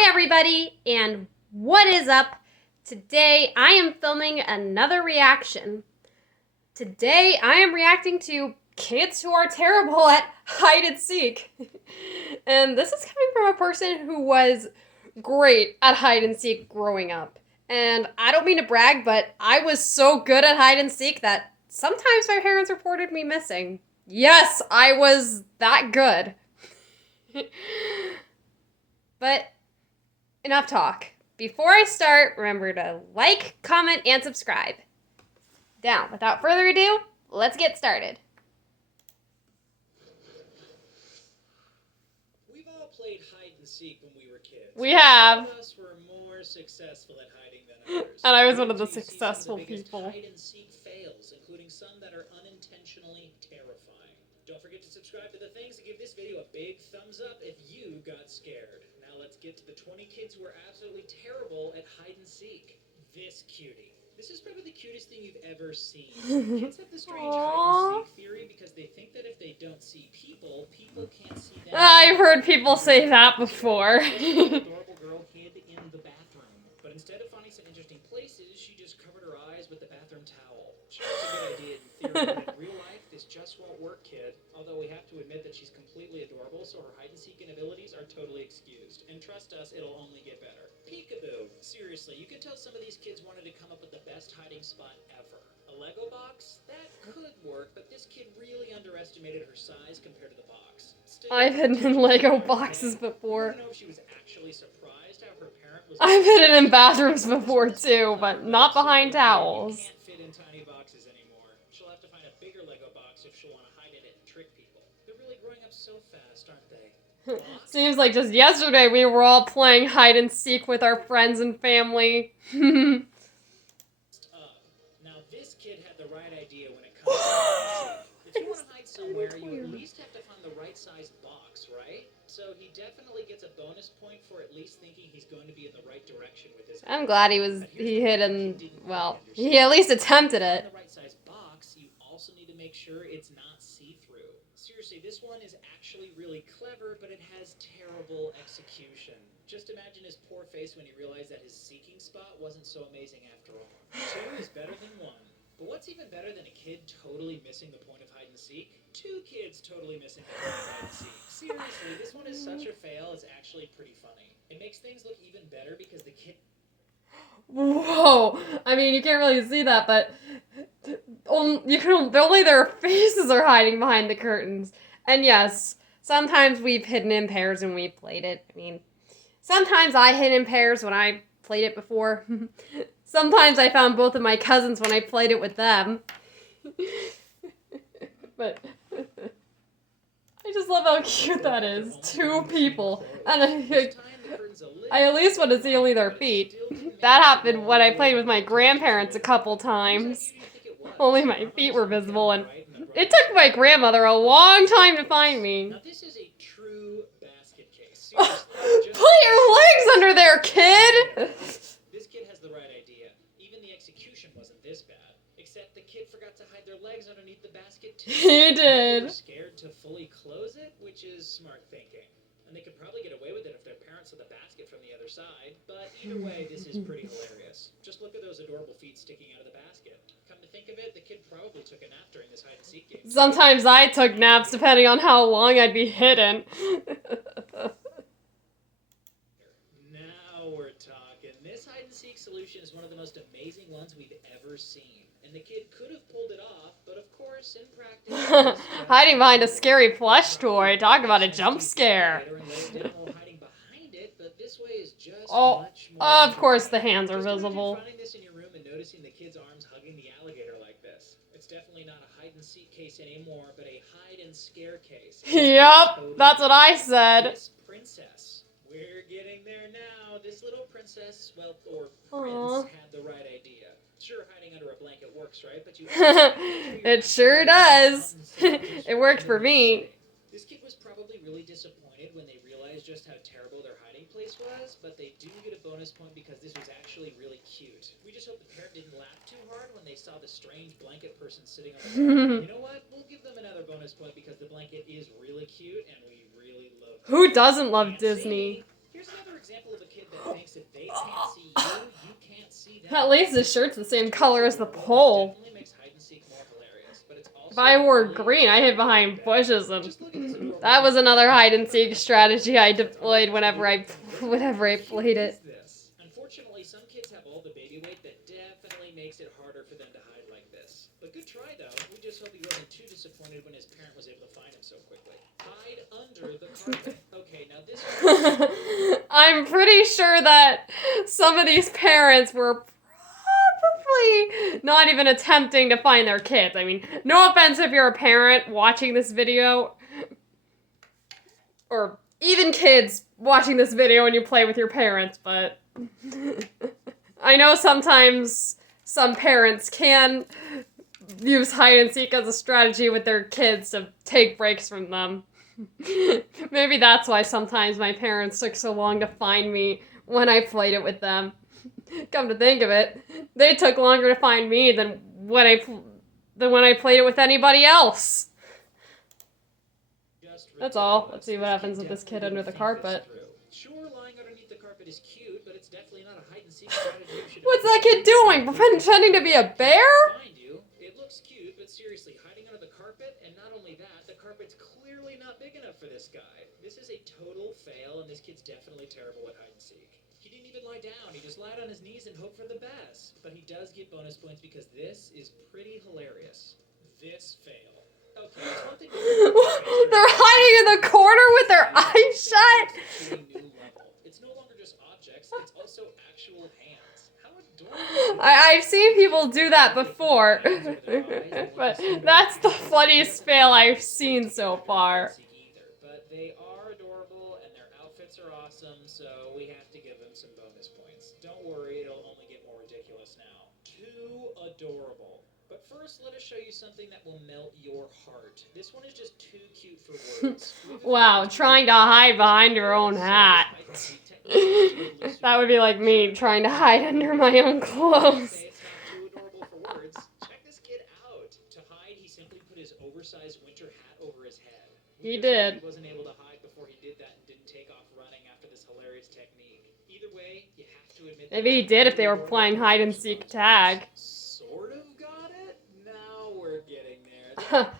Hi everybody, and what is up? Today I am filming another reaction. Today I am reacting to kids who are terrible at hide and seek. And this is coming from a person who was great at hide and seek growing up. And I don't mean to brag, but I was so good at hide and seek that sometimes my parents reported me missing. Yes, I was that good. But enough talk. Before I start, remember to like, comment, and subscribe. Now, without further ado, let's get started. We've all played hide and seek when we were kids. We have. Some of us were more successful at hiding than others. And I was one of the Wait till you see successful some of the biggest people. hide and seek fails, including some that are unintentionally terrifying. Don't forget to subscribe to the things and give this video a big thumbs up if you got scared. Now let's get to the 20 kids who are absolutely terrible at hide and seek. This cutie. This is probably the cutest thing you've ever seen. Kids have the strange hide and seek theory because they think that if they don't see people, people can't see them. I've heard people say that before. This adorable girl hid in the bathroom, but instead of finding some interesting places, she just covered her eyes with the bathroom towel. Sure, it's a good idea in theory, but in real life, this just won't work, kid. Although we have to admit that she's completely adorable, so her hide and seek abilities are totally excused. And trust us, it'll only get better. Peekaboo. Seriously, you could tell some of these kids wanted to come up with the best hiding spot ever. A Lego box? That could work, but this kid really underestimated her size compared to the box. Still, I've hidden in Lego boxes before. I don't know if she was actually surprised how her parent was. I've hidden in bathrooms before too, but not behind towels. You can't fit in tiny boxes anymore. She'll have to find a bigger Lego box if she'll want to hide in it and trick people. They're really growing up so fast, aren't they? Seems like just yesterday we were all playing hide and seek with our friends and family. Now this kid had the right idea when it comes to hide and seek. If you want to hide somewhere, you at least have to find the right size box, right? So he definitely gets a bonus point for at least thinking he's going to be in the right direction with his. I'm glad he hid in, well, he at least attempted it. The right size box, you also need to make sure it's not see-through. Seriously, this one is actually really clever, but it has terrible execution. Just imagine his poor face when he realized that his seeking spot wasn't so amazing after all. 2 is better than 1. But what's even better than a kid totally missing the point of hide and seek? 2 kids totally missing the point of hide and seek. Seriously, this one is such a fail, it's actually pretty funny. It makes things look even better because the kid... Whoa! I mean, you can't really see that, but only their faces are hiding behind the curtains. And yes, sometimes we've hidden in pairs when we played it. I mean, sometimes I hid in pairs when I played it before. Sometimes I found both of my cousins when I played it with them. But I just love how cute that is. 2 people. And I at least want to see only their feet. That happened when I played with my grandparents a couple times. Only my feet were visible, and it took my grandmother a long time to find me. Now this is a true basket case. Put your legs under there, kid! This kid has the right idea. Even the execution wasn't this bad. Except the kid forgot to hide their legs underneath the basket too. He They were did. scared to fully close it, which is smart thinking. And they could probably get away with it if their parents saw the basket from the other side. But either way, this is pretty hilarious. Just look at those adorable feet sticking out of the basket. Come to think of it, the kid probably took a nap during this hide and seek game. Sometimes I took naps depending on how long I'd be hidden. Now we're talking. This hide and seek solution is one of the most amazing ones we've ever seen. And the kid could have pulled it off, but of course, in practice... Hiding behind a scary plush toy. Talk about a jump scare. Oh, of course the hands are visible. Finding this in your room and noticing the kid's arms hugging the alligator like this. It's definitely not a hide and seek case anymore, but a hide and scare case. Yep, that's what I said. This princess. We're getting there now. This little princess, well, or Aww. prince, had the right idea. Sure, hiding under a blanket works, right? But you It sure does. It worked for me. This kid was probably really disappointed when they realized just how terrible their hiding place was, but they do get a bonus point because this was actually really cute. We just hope the parent didn't laugh too hard when they saw the strange blanket person sitting on the bed. You know what? We'll give them another bonus point because the blanket is really cute and we really love it. Who doesn't love Disney? Here's another example of a kid can't see you can't see them. At least his shirt's the same color as the pole. Definitely makes hide and seek more hilarious, but it's also If I wore really green, I hid behind bushes, and Just look at this adorable that was kid. another hide and seek strategy I deployed whenever I played it. This. Unfortunately, some kids have all the baby weight that definitely makes it harder for them to hide like this. But good try though. We just hope he wasn't too disappointed when his parent was able to find him so quickly. Hide under the carpet. Okay, now this I'm pretty sure that some of these parents were probably not even attempting to find their kids. I mean, no offense if you're a parent watching this video, or even kids watching this video and you play with your parents, but I know sometimes some parents can use hide and seek as a strategy with their kids to take breaks from them. Maybe that's why sometimes my parents took so long to find me when I played it with them. Come to think of it, they took longer to find me than when I played it with anybody else. That's all. Let's see what happens with this kid under the carpet. Sure, lying underneath the carpet is cute, but it's definitely not a hide and seek strategy you should What's that kid doing? Pretending to be a bear? Find you. It looks cute, but seriously, hiding under the carpet, and not only that, the carpet's clearly not big enough for this guy. This is a total fail, and this kid's definitely terrible at hide and seek. He didn't even lie down. He just lied on his knees and hoped for the best. But he does get bonus points because this is pretty hilarious. This fail. Okay, it's one thing They're hiding in the corner with their eyes shut. It's no longer just objects, it's also actual hands. How adorable. I've seen people do that before, but that's the funniest fail I've seen so far. But they are adorable and their outfits are awesome, so we have to give them some bonus points. Don't worry, it'll only get more ridiculous now. Too adorable. But first, let us show you something that will melt your heart. This one is just too cute for words. Wow, trying to hide behind your own hat. That would be like me trying to hide under my own clothes. It's not too adorable for words. Check this kid out. To hide, he simply put his oversized winter hat over his head. He did. He wasn't able to hide before he did that and didn't take off running after this hilarious technique. Either way, you have to admit. Maybe he did if they were playing hide and seek tag. Sort of got it. Now we're getting there.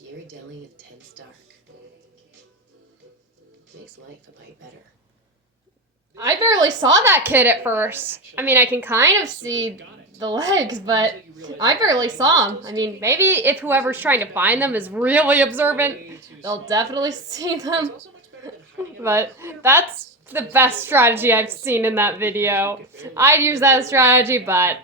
Ghirardelli Intense Dark. Makes life a bite better. I barely saw that kid at first. I mean, I can kind of see the legs, but I barely saw him. I mean, maybe if whoever's trying to find them is really observant, they'll definitely see them. But that's the best strategy I've seen in that video. I'd use that strategy, but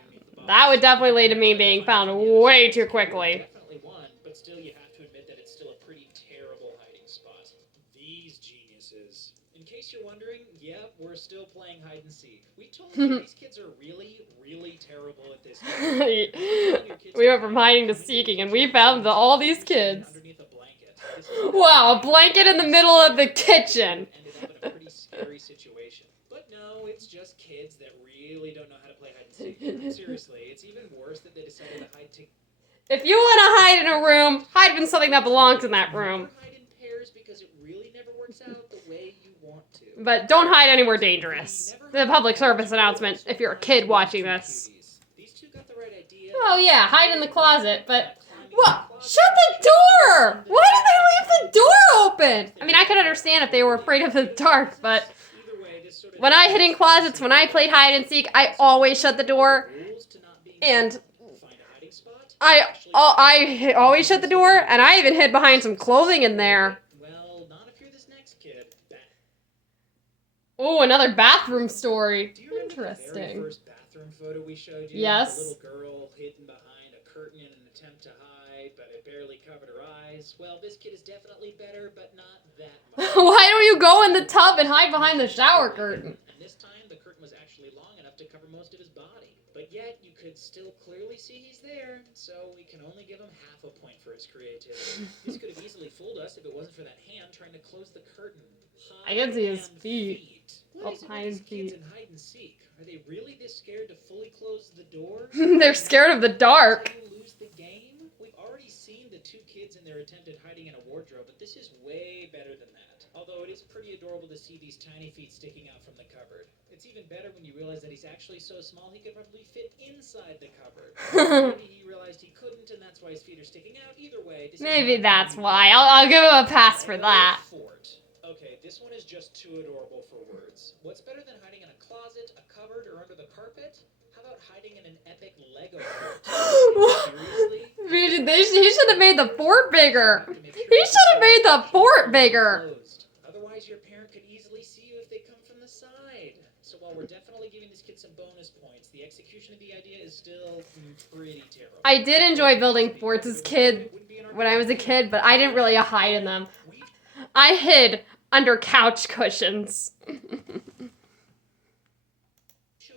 that would definitely lead to me being found way too quickly. Definitely won, but still you have to admit that it's still a pretty terrible hiding spot. These geniuses. In case you're wondering, yep, we're still playing hide and seek. We told you these kids are really, really terrible at this game. We went from hiding to seeking, and we found all these kids. Underneath a blanket. Wow, a blanket in the middle of the kitchen. Ended up in a pretty scary situation. But no, it's just kids that really don't know how to play hide and seek. Seriously, it's even worse that they decided to hide together. If you want to hide in a room, hide in something that belongs in that room. Hide in pairs because it really never works out the way you want to. But don't hide anywhere dangerous. The public service announcement if you're a kid watching this. These two got the right idea. Oh yeah, hide in the closet, but... What? Shut the door! Why did they leave the door open? I mean, I could understand if they were afraid of the dark, but... When I hid in closets, when I played hide and seek, I always shut the door. And I always shut the door, and I even hid behind some clothing in there. Well, not if you're this next kid. Oh, another bathroom story. Do you remember the very Interesting. first bathroom photo we showed you? Yes. The little girl hidden behind a curtain in an attempt to hide, but it barely covered her eyes. Well, this kid is definitely better, but not that much. Why don't you go in the tub and hide behind the shower curtain? And this time, the curtain was actually long enough to cover most of his body. But yet, you could still clearly see he's there, so we can only give him half a point for his creativity. This could have easily fooled us if it wasn't for that hand trying to close the curtain. I can see his Hand feet. What is it with Hide these and kids feet. in hide and seek? Are they really this scared to fully close the door? They're scared of the dark. Do you lose the game? We've already seen the two kids in their attempt at hiding in a wardrobe, but this is way better than that. Although it is pretty adorable to see these tiny feet sticking out from the cupboard. It's even better when you realize that he's actually so small he could probably fit inside the cupboard. Maybe he realized he couldn't, and that's why his feet are sticking out. Either way, this Maybe is that's why. I'll give him a pass for that. Fort. Okay, this one is just too adorable for words. What's better than hiding in a closet, a cupboard, or under the carpet? How about hiding in an epic Lego fort? Seriously? He should have made the fort bigger. He should have made the fort bigger. Otherwise, your parent could easily see you if they come from the side. So while we're definitely giving this kid some bonus points, the execution of the idea is still pretty terrible. I did enjoy building forts as when I was a kid, but I didn't really hide in them. I hid under couch cushions. Showed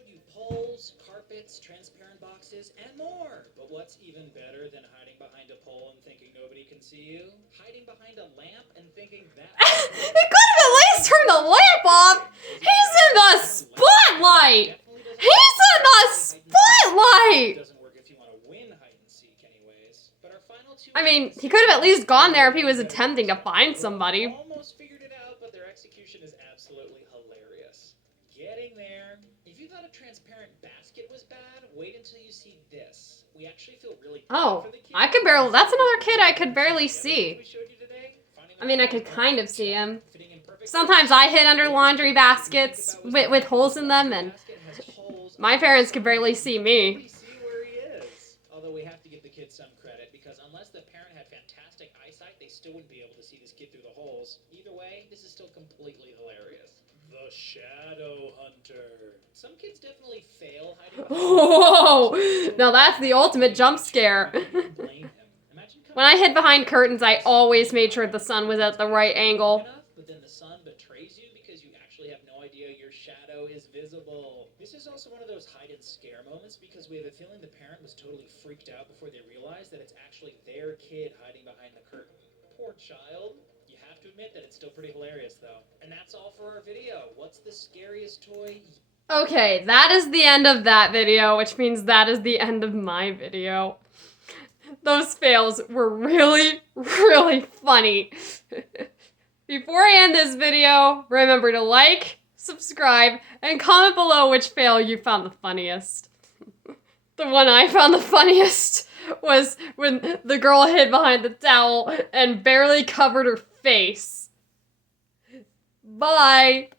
you poles, carpets, transparent boxes, and more. But what's even better than hiding behind a pole and thinking nobody can see you? Hiding behind a lamp and thinking that... He could have at least turned the lamp off! He's in the spotlight! He's in the spotlight! Doesn't work if you want to win hide and seek anyways. But our final two... I mean, he could have at least gone there if he was attempting to find somebody. Almost figured it out, but their execution is absolutely hilarious. Getting there. If you thought a transparent basket was bad, wait until you see this. We actually feel really bad Oh, for the kid. I could barely. That's another kid I could barely see. We showed you today? Finding I mean, I out could how kind of to see him. fitting in perfectly. Sometimes I hid under laundry baskets with holes in them, and Basket has holes my parents could barely see me. We see where he is. Although we have to give the kid some credit, because unless the parent had fantastic eyesight, they still wouldn't be able to see this kid through the holes. Either way, this is still completely hilarious. The Shadow Hunter. Some kids definitely fail hiding behind Whoa! Now that's the ultimate jump scare. Blame him. Imagine When I hid behind curtains, I always made sure the sun was at the right angle. enough, but then the sun betrays you because you actually have no idea your shadow is visible. This is also one of those hide and scare moments because we have a feeling the parent was totally freaked out before they realized that it's actually their kid hiding behind the curtain. Poor child. You have to admit that it's still pretty hilarious though. And that's all for our video. What's the scariest toy? Okay, that is the end of that video, which means that is the end of my video. Those fails were really, really funny. Before I end this video, remember to like, subscribe, and comment below which fail you found the funniest. The one I found the funniest was when the girl hid behind the towel and barely covered her face. Bye!